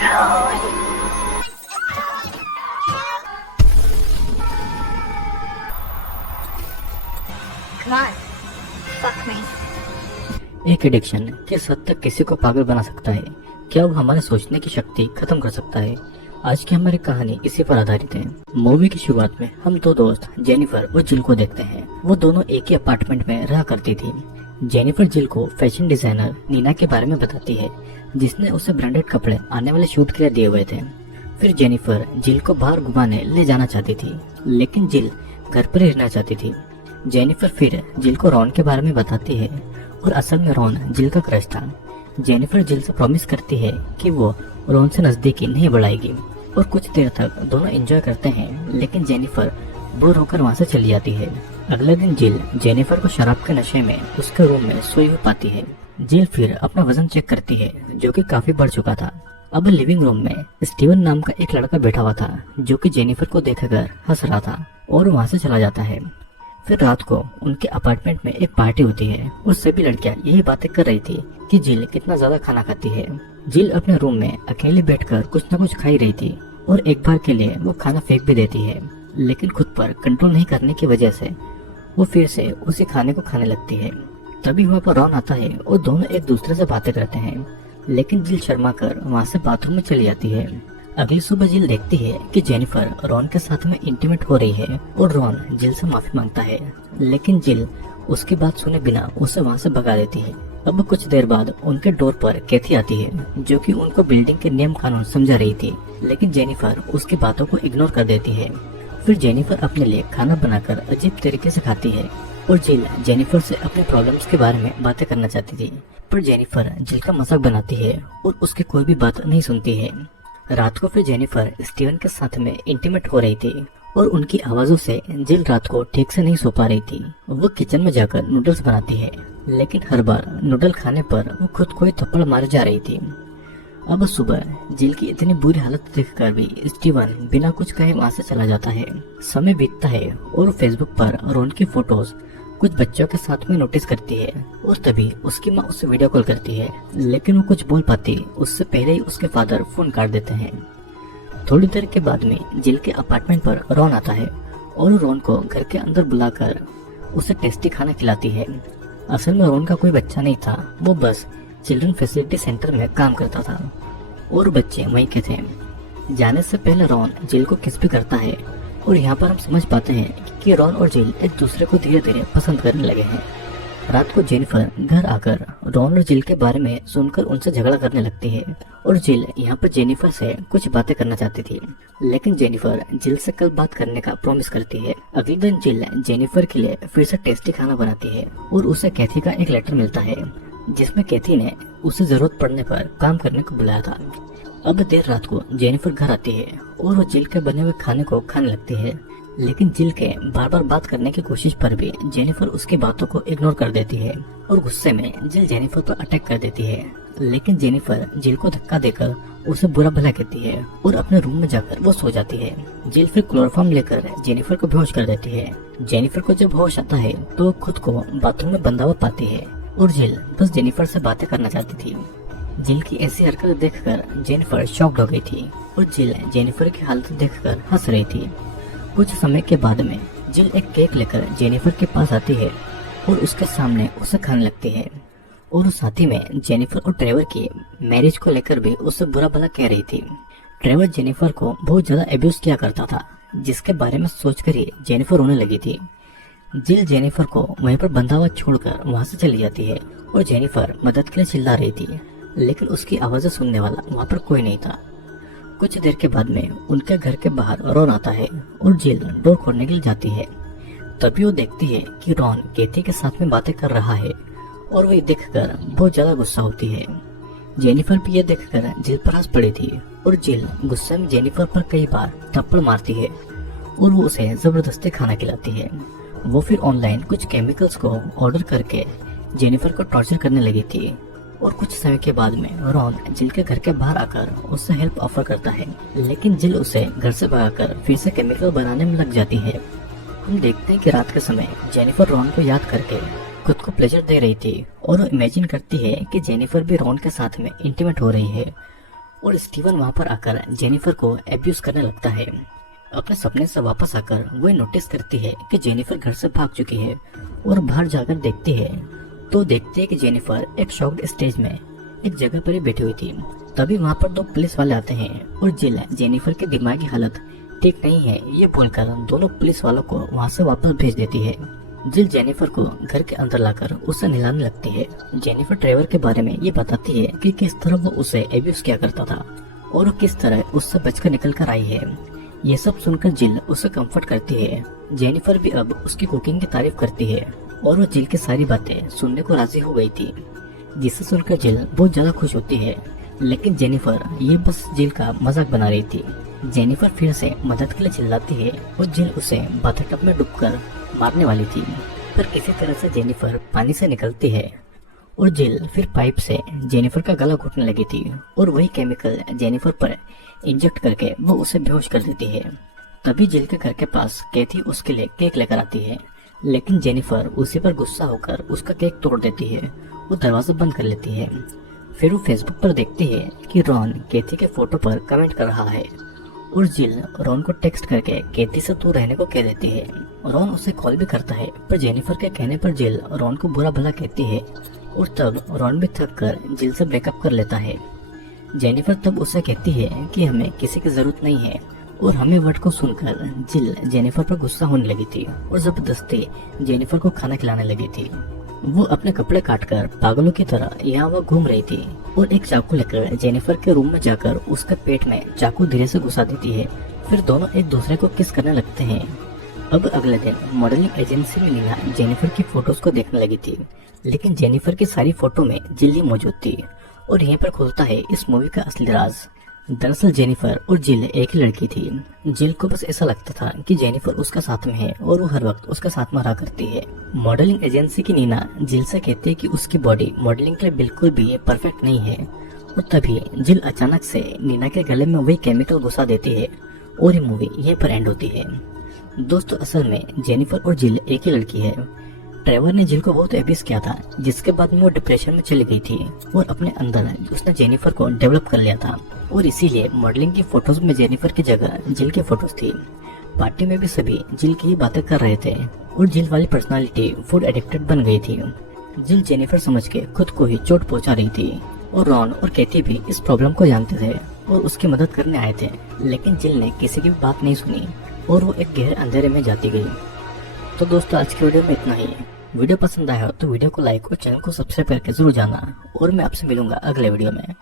Come on, fuck me. एक addiction किस हद तक किसी को पागल बना सकता है? क्या वो हमारे सोचने की शक्ति खत्म कर सकता है? आज की हमारी कहानी इसी पर आधारित है। मूवी की शुरुआत में हम दो दोस्त जेनिफर और जिल को देखते हैं। वो दोनों एक ही अपार्टमेंट में रहा करती थी। जेनिफर जिल को फैशन डिजाइनर नीना के बारे में बताती है, जिसने उसे ब्रांडेड कपड़े आने वाले शूट के लिए दिए हुए थे। फिर जेनिफर जिल को बाहर घुमाने ले जाना चाहती थी, लेकिन जिल घर पर ही रहना चाहती थी। जेनिफर फिर जिल को रॉन के बारे में बताती है, और असल में रॉन जिल का क्रश था। जेनिफर जिल से प्रॉमिस करती है कि वो रॉन से नजदीकी नहीं बढ़ाएगी, और कुछ देर तक दोनों एंजॉय करते हैं, लेकिन जेनिफर बोर होकर वहाँ से चली जाती है। अगले दिन जिल जेनिफर को शराब के नशे में उसके रूम में सोई हुई पाती है। जिल फिर अपना वजन चेक करती है, जो कि काफी बढ़ चुका था। अब लिविंग रूम में स्टीवन नाम का एक लड़का बैठा हुआ था, जो कि जेनिफर को देखकर हंस रहा था और वहाँ से चला जाता है। फिर रात को उनके अपार्टमेंट में एक पार्टी होती है और सभी लड़कियां यही बातें कर रही थी कि जिल कितना ज्यादा खाना खाती है। जिल अपने रूम में अकेले बैठकर कुछ न कुछ खा रही थी, और एक बार के लिए वो खाना फेंक भी देती है, लेकिन खुद पर कंट्रोल नहीं करने की वजह से वो फिर से उसी खाने को खाने लगती है। तभी वहाँ पर रॉन आता है और दोनों एक दूसरे से बातें करते हैं, लेकिन जिल शर्मा कर वहाँ से बाथरूम में चली जाती है। अगली सुबह जिल देखती है कि जेनिफर रॉन के साथ में इंटीमेट हो रही है, और रॉन जिल से माफी मांगता है, लेकिन जिल उसकी बात सुने बिना उसे वहाँ से भगा देती है। अब कुछ देर बाद उनके डोर पर कैथी आती है, जो कि उनको बिल्डिंग के नियम कानून समझा रही थी, लेकिन जेनिफर उसकी बातों को इग्नोर कर देती है। फिर जेनिफर अपने लिए खाना बनाकर अजीब तरीके से खाती है, और जिल जेनिफर से अपने प्रॉब्लम्स के बारे में बातें करना चाहती थी, पर जेनिफर जिल का मजाक बनाती है और उसकी कोई भी बात नहीं सुनती है। रात को फिर जेनिफर स्टीवन के साथ में इंटीमेट हो रही थी, और उनकी आवाजों से जिल रात को ठीक से नहीं सो पा रही थी। वो किचन में जाकर नूडल्स बनाती है, लेकिन हर बार नूडल खाने पर वो खुद को ही थप्पड़ मार जा रही थी। अब सुबह जिल की इतनी बुरी हालत देखकर भी स्टीवन बिना कुछ कहे वहाँ से चला जाता है। समय बीतता है और फेसबुक पर रॉन की फोटोज कुछ बच्चों के साथ में नोटिस करती है, और तभी उसकी माँ उससे वीडियो कॉल करती है, लेकिन वो कुछ बोल पाती उससे पहले ही उसके फादर फोन काट देते हैं। थोड़ी देर के बाद में जिल के अपार्टमेंट पर रॉन आता है, और रॉन को घर के अंदर बुलाकर उसे टेस्टी खाना खिलाती है। असल में रॉन का कोई बच्चा नहीं था, वो बस चिल्ड्रन फैसिलिटी सेंटर में काम करता था, और बच्चे वहीं के थे। जाने से पहले रॉन जिल को किस भी करता है, और यहाँ पर हम समझ पाते हैं कि रॉन और जिल एक दूसरे को धीरे धीरे पसंद करने लगे हैं। रात को जेनिफर घर आकर रॉन और जिल के बारे में सुनकर उनसे झगड़ा करने लगती है, और जिल यहाँ पर जेनिफर से कुछ बातें करना चाहती थी, लेकिन जेनिफर जिल से कल बात करने का प्रॉमिस करती है। अगले दिन जिल जेनिफर के लिए फिर से टेस्टी खाना बनाती है, और उसे कैथी का एक लेटर मिलता है, जिसमें कैथी ने उसे जरूरत पड़ने पर काम करने को बुलाया था। अब देर रात को जेनिफर घर आती है, और वो जिल के बने हुए खाने को खाने लगती है, लेकिन जिल के बार बार बात करने की कोशिश पर भी जेनिफर उसकी बातों को इग्नोर कर देती है, और गुस्से में जिल जेनिफर पर अटैक कर देती है। लेकिन जेनिफर जिल को धक्का देकर उसे बुरा भला कहती है, और अपने रूम में जाकर वो सो जाती है। जिल फिर क्लोरोफॉर्म लेकर जेनिफर को बेहोश कर देती है। जेनिफर को जब होश आता है तो खुद को बाथरूम में बंधा हुआ पाती है, और जिल बस जेनिफर से बातें करना चाहती थी। जिल की ऐसी हरकत देखकर जेनिफर शॉक्ड हो गई थी, और जिल जेनिफर की हालत देखकर हंस रही थी। कुछ समय के बाद में जिल एक केक लेकर जेनिफर के पास आती है, और उसके सामने उसे खाने लगती है, और साथ ही में जेनिफर और ट्रेवर की मैरिज को लेकर भी उससे बुरा भला कह रही थी। ट्रेवर जेनिफर को बहुत ज्यादा अब्यूज किया करता था, जिसके बारे में सोचकर ही जेनिफर रोने लगी थी। जिल जेनिफर को वहीं पर बंधा हुआ छोड़कर वहाँ से चली जाती है, और जेनिफर मदद के लिए चिल्ला रही थी, लेकिन उसकी आवाजें सुनने वाला वहाँ पर कोई नहीं था। कुछ देर के बाद में उनके घर के बाहर रॉन आता है, और जिल डोर खोलने के लिए जाती है। तभी वो देखती है कि रॉन कैथी के साथ में बातें कर रहा है, और वही देखकर बहुत ज्यादा गुस्सा होती है। जेनिफर भी ये देखकर जिल पर हंस पड़ी थी, और जिल गुस्से में जेनिफर पर कई बार थप्पड़ मारती है, और वो उसे जबरदस्ती खाना खिलाती है। वो फिर ऑनलाइन कुछ केमिकल्स को ऑर्डर करके जेनिफर को टॉर्चर करने लगी थी, और कुछ समय के बाद में रॉन जिल के घर के बाहर आकर उससे हेल्प ऑफर करता है, लेकिन जिल उसे घर से भगाकर फिर से केमिकल बनाने में लग जाती है। हम देखते हैं कि रात के समय जेनिफर रॉन को याद करके खुद को प्लेजर दे रही थी, और वो इमेजिन करती है कि जेनिफर भी रॉन के साथ में इंटीमेट हो रही है, और स्टीवन वहाँ पर आकर जेनिफर को एब्यूज करने लगता है। अपने सपने से वापस आकर वो नोटिस करती है कि जेनिफर घर से भाग चुकी है और बाहर जाकर देखती है तो देखती है कि जेनिफर एक शॉक्ड स्टेज में एक जगह पर ही बैठी हुई थी। तभी वहाँ पर 2 पुलिस वाले आते हैं और जिल जेनिफर की दिमागी हालत ठीक नहीं है ये बोलकर दोनों पुलिस वालों को वहाँ से वापस भेज देती है। जिल जेनिफर को घर के अंदर लाकर उसे नहलाने लगती है। जेनिफर ट्रेवर के बारे में ये बताती है कि किस तरह वो उसे एब्यूज किया करता था और वो किस तरह उससे बचकर निकल कर आई है। ये सब सुनकर जिल उसे कंफर्ट करती है। जेनिफर भी अब उसकी कुकिंग की तारीफ करती है और वो जिल की सारी बातें सुनने को राजी हो गई थी, जिसे सुनकर जिल बहुत ज्यादा खुश होती है। लेकिन जेनिफर ये बस जिल का मजाक बना रही थी। जेनिफर फिर से मदद के लिए चिल्लाती है और जिल उसे बाथटब में डूबकर मारने वाली थी, पर किसी तरह से जेनिफर पानी से निकलती है और जिल फिर पाइप से जेनिफर का गला घोटने लगी थी और वही केमिकल जेनिफर पर इंजेक्ट करके वो उसे बेहोश कर देती है। तभी जिल के घर के पास कैथी उसके लिए केक लेकर आती है, लेकिन जेनिफर उसी पर गुस्सा होकर उसका केक तोड़ देती है। वो दरवाजा बंद कर लेती है। फिर वो फेसबुक पर देखती है कि रॉन कैथी के फोटो पर कमेंट कर रहा है और जिल रॉन को टेक्स्ट करके कैथी से दूर रहने को कह देती है। रॉन उसे कॉल भी करता है, पर जेनिफर के कहने पर जिल रॉन को बुरा भला कहती है और तब रॉन भी थक कर जिल से ब्रेकअप कर लेता है। जेनिफर तब उसे कहती है कि हमें किसी की जरूरत नहीं है और हमें वर्ड को सुनकर जिल जेनिफर पर गुस्सा होने लगी थी और जबरदस्ती जेनिफर को खाना खिलाने लगी थी। वो अपने कपड़े काटकर पागलों की तरह यहाँ वहाँ घूम रही थी और एक चाकू लेकर जेनिफर के रूम में जाकर उसके पेट में चाकू धीरे से घुसा देती है। फिर दोनों एक दूसरे को किस करने लगते हैं। अब अगले दिन मॉडलिंग एजेंसी में नीना जेनिफर की फोटोज को देखने लगी थी, लेकिन जेनिफर की सारी फोटो में जिल ही मौजूद थी और यहीं पर खुलता है इस मूवी का असली राज। दरअसल जेनिफर और जिल एक ही लड़की थी। जिल को बस ऐसा लगता था कि जेनिफर उसका साथ में है और वो हर वक्त उसका साथ में रहा करती है। मॉडलिंग एजेंसी की नीना जिल से कहती है कि उसकी बॉडी मॉडलिंग के लिए बिल्कुल भी परफेक्ट नहीं है और तभी जिल अचानक से नीना के गले में वही केमिकल घुसा देती है और ये मूवी यहीं पर एंड होती है। दोस्तों असल में जेनिफर और जिल एक ही लड़की है। ट्रेवर ने जिल को बहुत एब्यूज किया था, जिसके बाद में वो डिप्रेशन में चली गई थी और अपने अंदर उसने जेनिफर को डेवलप कर लिया था और इसीलिए मॉडलिंग की फोटोज में जेनिफर की जगह जिल की फोटोज थी। पार्टी में भी सभी जिल की ही बातें कर रहे थे और जिल वाली पर्सनालिटी फूड एडिक्टेड बन गई थी। जिल जेनिफर समझ के खुद को ही चोट पहुंचा रही थी और रॉन और कैथी भी इस प्रॉब्लम को जानते थे और उसकी मदद करने आए थे, लेकिन जिल ने किसी की बात नहीं सुनी और वो एक गहरे अंधेरे में जाती गई। तो दोस्तों आज की वीडियो में इतना ही। वीडियो पसंद आया हो तो वीडियो को लाइक और चैनल को सब्सक्राइब करके जरूर जाना और मैं आपसे मिलूंगा अगले वीडियो में।